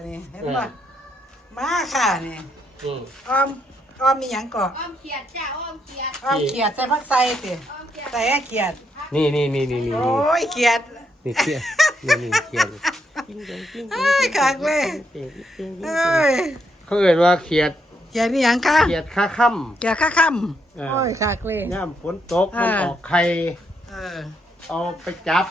อันนี้เห็นบ่มาค่ะนี่อืมอ้อมอ้อมมีหยังก่ออ้อมเขียดจ้าอ้อมเขียดอ้อมเขียดใส่ผักใส่ติอ้อมเขียดใส่ให้เขียด นี่นี่นี่นี่นี่โอ้ยเขียดนี่เขียนนี่นี่เขียนเอ้ยคักเลยเอ้ยเขาเอ่ยว่าเขียดเขียดนี่หยังคะเขียดค่าค่เขียดข้าค่เออำโอ้ยคักเลยำย่ำฝนตกมันอ่าออกไข่เออเอาไปจับ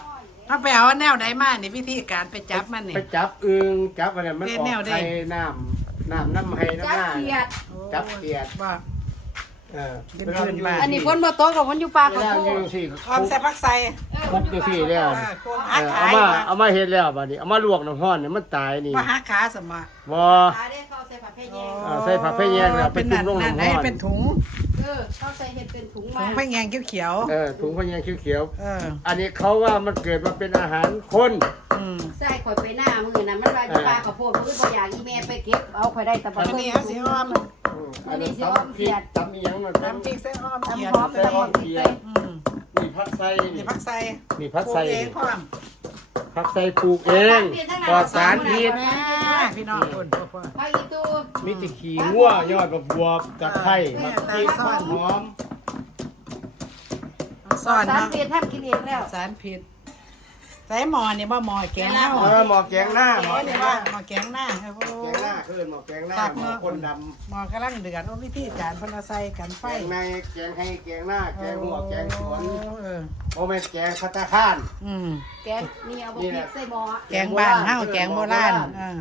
เอาไปเอาแนวไหนมานี่วิธีการไปจับมันนี่ ไปจับอึงจับอะไรมันเป็นออแนกวใดไข่น้ำน้ำน้ำให้น้ำจับหน้า เขียด จับเขียดว่าเออเป็นวลพื้นบ้าน อันนี้ฝนมาตกกับมันอยู่ปลาเวเขาลาโคอยู่สิอ้อมใส่ผักใส่คุกอยู่สิแล้วเออโคนเอหักอขาเอายมามาเอามาเฮ็ดแล้วบัดนี้เอามาลวกน้ำร้อนเนี่ยมันตายนี่ว่าหักขาสมะบ่ ขาได้เข้าใส่ผักแพแยงอ่าใส่ผักแพแยงแล้วเป็นไปจุ่นั่นมลงนั่นน้ำร้อนให้เป็นถุง เออเข้าใส่เห็ดเป็นถุงถุมางแพงแยงเขียวเออถุงพะแยงเขียวๆเออ ๆอันนี้เขาว่ามันเกิดมาเป็นอาหารคนอืมใส่ข่อยไปหน้ามือน่ะมันว่าอยู่ปลาข้าวโพดมือบ่อยากอีแม่ไปเก็บเอาข่อยได้แต่บ่อันเพิ่นี้เอาสีอ้อมอืมอันนี้สิอ้อมเขียดตำอีหยังมันน้ำพริกใส่อ้อมเขียดน้ำหอมใส่อ้อมเขียดอืมนี่ผักไส้นี่นี่ผักใส่นี่ผักไส้ปลูเองพร้อม ผักไส้ปลูกเองปลอดสารพิษแม่พี่น้องคนพ่อพ่อผักอีตูมีแติขี่งัวยอดบักบวบตะไคร้แม่มะพริกตาซ่อนหอมซ่อนสารเนาะเพียทำกินเองแล้ว สารพิษ ใส่หมอนี่บ่หมอแกงเน่าเออหมอแกงหน้าหมออ๋อแกนี่งหว่าน้าหมอแกงหน้าครับโอ้แกงหน้าคือหมอแกงหน้าครับหมอเนาะคนดหมอกำลังเดือดว่าวิธีการเพิ่นเอาใส่กันำไฟแกงในแกงให้แกงหน้า แกงหัวแกงสวนเออโอ้แม่นแกงพัตตาข้าน อืมแกงนี่เอาบ่พริกใส่หม้อแกงบ้านเฮาแกงโบราณเออ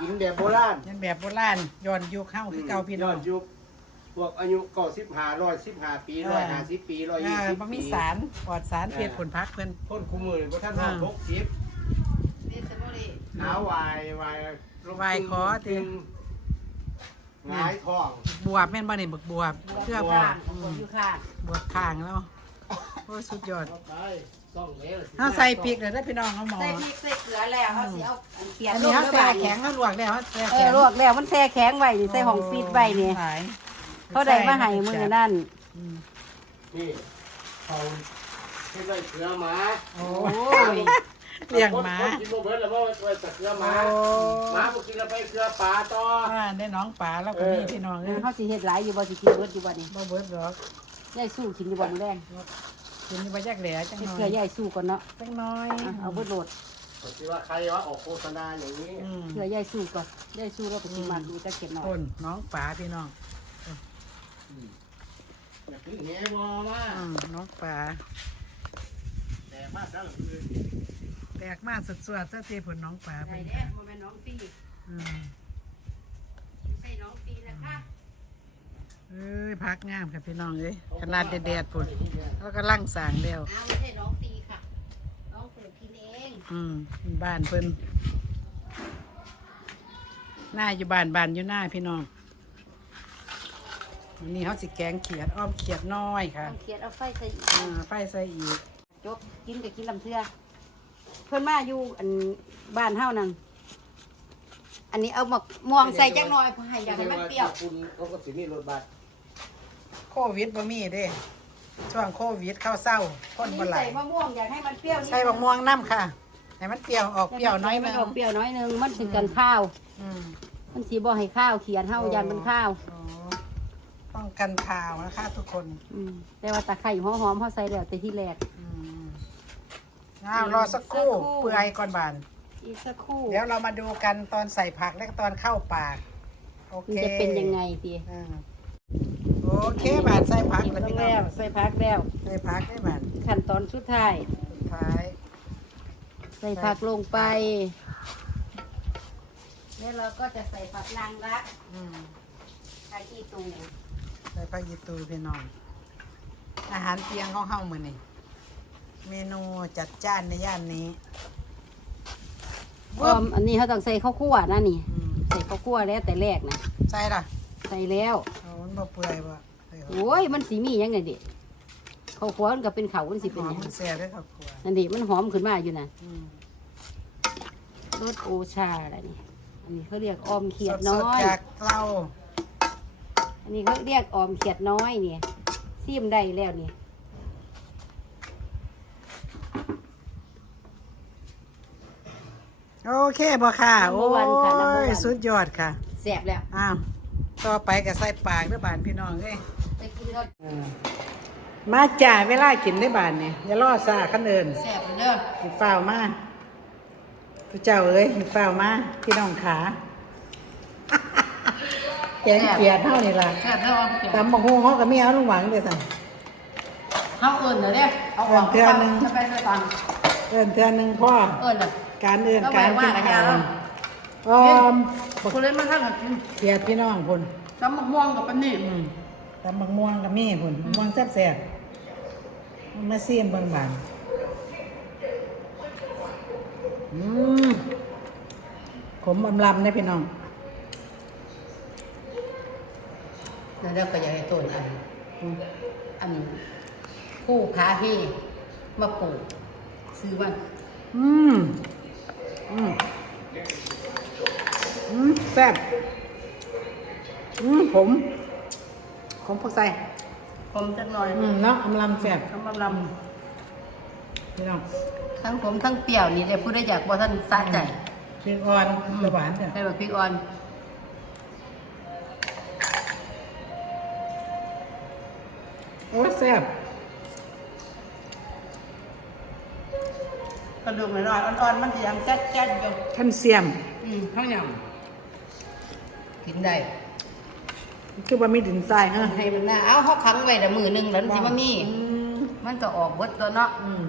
กินแบบโบราณยันแบบโบราณย้อนยุคเฮาคือเก่าพี่น้ยอองดยุค พวกอายุเก้าสิบห้าร้อยสิบห้าปีร้อยห้าสิบปีร้อยเอยี่อสิบบ่ปีมีสารปลอดสารเพียผลพักเพิ่นพ่นคู่มือพระท่านว่าอ่าหกสิบเด็ดสมอนี่หนาววายวายวายคอติตึงหงายท้องบวบแม่นบ่นี่บักบวบเพื่อข้ผ้าางของอยู่ข้างบวบข้างแล้วโอ้ยสุดยอดเข้าไปซ่องแล้วสิเฮาใส่พริกเลยเด้อพี่น้องเฮาหมอใส่พริกใส่เกลือแล้วเขาสิเอาอันเขียดอันลนี้งเฮาแล้วแช่บาดแข็นี้งเฮาลวกแล้วเฮาแช่เอแข็องลวกแล้วมันแช่แข็งไว้นี่ใส่ของฟีดไว้นี่หลาย เขาได้มาให้มือนั่นอืมนี่เขาให้ใส่เกลือหมาโอ้โอ้ยเลี้ยงหมาคนกินบ่เบิดแล้วบ่ไว้ใส่เกลือหมาโอ้หมาบ่กินแล้วไปเกลือปลาต่ออ่าได้น้องป่าแล้วก็มีพี่น้องเอ้ยเขาสิเฮ็ดหลายอยู่บ่สิกินเบิดอยู่บ่นี่บ่เบิดหรอกยายสู้กินอยู่บ่มื้อแรงกินบ่ยักแหล่จังเฮ็ดน้อเกลือยยายสู้ก่อนเนาะจังน้อยอะเอาเบิดโหลดคิดว่าใครว่าออกโฆษณาอย่างนี้อืมเกลือยายสู้ก่อนยายสู้แล้วก็สิมาดูจะเก็บหน่อยคนน้องป่าพี่น้อง อย่าเพิ่งเหบ่มาอืมน้องป่าแต่มาซะละคือแตกมาสุดๆซะทีผลน้องป่าได้เป็นเด้บ่แม่นน้องฟรีอืมใช่น้องฟรีนะคะเอ้ยพักงามค่ะพี่น้องเอ้ยขนาดแดดๆพุ่นแล้วก็ลั่งสางเดียวอ้าวไม่ใช่น้องฟรีค่ะ น้องปลูกกินเองอืมบ้านเพิ่นหน้าอยู่บ้านบ้านอยู่หน้าพี่น้อง วันนี้เขาสิแกงเขียดอ้อมเขียดน้อยค่ะต้องเขียนเอาไฟใส่อีกอ่าไฟใส่อีกจบกินก็กินลำเทือเพิ่นมาอยู่อันบ้านเฮานั่นอันนี้เอาหมกม่วงใส่จักหน่อยเพื่อให้อยากให้มันเปรี้ยวคุณเขาก็สิมีรถบัสโควิดบ่มีเด้ช่วงโควิดเข้าเศร้าคนนี่บ่ไหลาใส่ยมะม่วงอยากให้มันเปรี้ยวนิดใส่บักม่วงน้ำค่ะให้มันเปรี้ยวออกเปรี้ยวน้อยมันึนงออกเปรี้ยวน้อยนึงมันถึงกันข้าว อืมมันสีบ่ให้ข้าวเขียนเฮายันมันข้าว อ๋อ ป้องกันข่าวนะคะ ทุกคนอืมแต่ว่าตะไคร้หอมๆเฮาใส่แล้วแต่ที่แรก อืมอ้าวรอสักครู่สักครู่ เปื่อยก่อนบาน อีกสักครู่เดี๋ยวเรามาดูกันตอนใส่ผักและตอนเข้าปาก โอมันเคจะเป็นยังไงพี่อ่าโอเคบานใส่ผักกินแล้วลพี่งน้อแล้วงใส่ผักแล้วใส่ผักได้บานขั้นตอนสุดท้าย สุดท้าย ใส่ผักลงไป แล้วเราก็จะใส่ผักนางรักอืม ผักอีตู ใส่ผักยีตูพี่น้อง อาหารเตียงของเฮามื้อนี้เมนูจัดจ้านในย่านนี้ออมอันนี้เขาต้องใส่ข้าวคั่วนะนี่ อืมใส่ข้าวคั่วแล้วแต่แรกนะใส่ล่ะใส่แล้ว เอามันบ่เปื่อยบ่ใส่เข้าโอ้ยมันสีมีหยังไงเด็ข้าวคั่วมันก็เป็นข้าวมันสิหเป็นอหมยังมันแซ่บด้วยครับครัวนั่นดิมันหอมขึ้นมาอยู่นะอืมรสโอชาอะไรนี่ อันนี้เขาเรียกออมเขียดสน้ดอๆยจากเรา อันนี้เขาเรียกออมเขียดน้อยนี่ซีมได้แล้วนี่อโอเคบ่ค่ะ โอ้ Number one ค่ะ number ย one สุดยอดค่ะแซ่บแล้ว อ้าว ต่อไปก็ใส่ปากเด้อบานพี่น้องเอ้ยไปกินข้าวมาจ่าเวลากินได้บานเนี่ยอย่ารอซาคันเดินแซ่บเลยเด้อหิเฝ้าวมาผู้เจ้าเอ้ยหิเฝ้าวมาพี่น้องขา แกงเปียดเท่านี่ล่ะแซ่บเด้อเอาไปเก็บตำบักฮวงเขาก็มีเอาลุงหวังเด้อสั่น เขาเอิ้นน่ะเด้อเอาออกเอิ้นเทื่อหนึ่ง จะไปใส่ตังค์เอิ้นเทื่อหนึงพ่อเอิ้นน่ะการเอิ้นแล้วการแม่กินว่ากันข้ายาวแล้วอ้อมบักคนเล่นมาทั้งกินเปียดพี่น้องพุ่นตำมะม่วงกับปลานิ่มอืมตำบักม่วงก็มีพุ่นม่วงแซ่บๆมันมาเสียมเบิ่งบานอืมขมอำลำนะพี่น้อง แล้วเดี๋ยวก็อยากให้ต้นอันอันผู้ค้าที่มาปลูกซื้อมันอืมอืมอืมแซ่บอืมผม ผมพวกใส่ผมจักหน่อยอืมเนาะอำลำแซ่บคำลพี่น้องำทั้งผมทั้งเปรี้ยวนี่เดี๋ยวผู้ได้อยากบ่ท่านสะใจพริกอ่อนจะหวานเถอะให้แบบพริกอ่อน โอ้แซ่บกระดูกหน่อยๆอ่อนๆ มันจะยังแจ๊ดๆอยู่ท่านเสียมอืมข้าวยำกินได้ คือว่ามีดินทรายฮะให้มันน่าเอาเขาขังไว้ละมือหนึงแล้วมันสิมามี อืมมันก็ออกเบดตัวเนาะอืม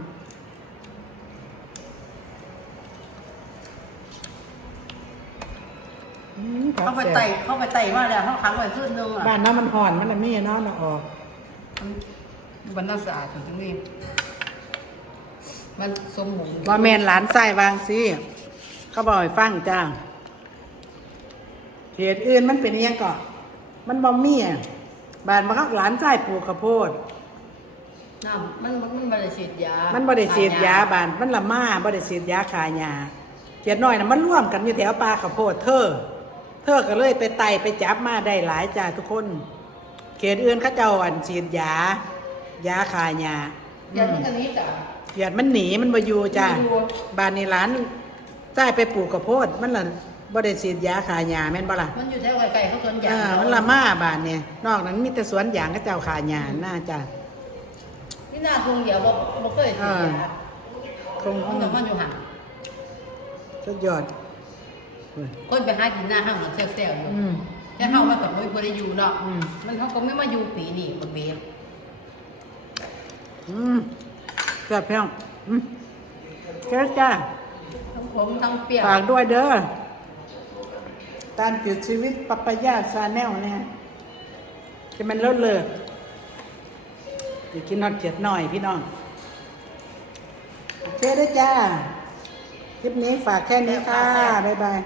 อืมครับเขาไปแซ่บไต่เขาไปไต่มาแล้วเขาขังไว้คืนนึงอะบ้านน้ำมันห่อนมันน่ะมีเนาะน่ะออก มันน่าสะอาดถึงนี่มันสมบูรณ์ว่าแมนหลานไส้วางสิเขาบอกให้ฟังจ้าเหตุอื่นมันเป็นอิหยังก่อมันบ่มีอะบ้านมาเขาหลานไส้ปลูกข้าวโพดน้ำมันมันมันบ่ได้ฉีดยามัมันบ่ได้ฉีดยาบ้านมันละมาบ่ได้ฉีดยาขายยาเจียดน้อยน่ะมันร่วมกันอยู่แถวป่าข้าวโพดเธอ เธอก็เลยไปไต่ไปจับมาได้หลายจ้าทุกคน เขตอื่นเขาเจ้าอันฉีดยายาขายยายาที่ตอนนี้จ้ะ เขียดมันหนีมันมาอยู่จ้ามันอยู่บ้านนี้ร้านใต้ไปปลูกข้าวโพดมันละบ่ได้ฉีดยาขายยาแม่นบ่ล่ะมันอยู่แถวไกลๆเขาสวนยาเออมันละมาบ้านเนี่ยนอกนั้นมีแต่สวนยางก็เจ้าขายยาน่าจ้านี่หน้าทุ่งเดียวบ่บ่เคยฉีดยาคงมันก็มันอยู่ห่างสุดยอดคนไปหากินหน้าห้างมันแซ่บๆอยู่อืม แต่เฮามันก็บ่ได้อยู่เนาะอืม มันเขาก็ไม่มาอยู่ปีนี้บ่เบมอืมแซ่บเพียงอืมแค่จ้าทั้งผมทั้งเปรี้ยวฝากด้วยเด้อการติดชีวิตปัปปายาซาแนลเนี่ยจะมันลดเลิกอย่ากินนอดเจ็ดหน่อยพี่น้องโอเคเด้อจ้า คลิปนี้ฝากแค่นี้ค่ะ บ๊ายบาย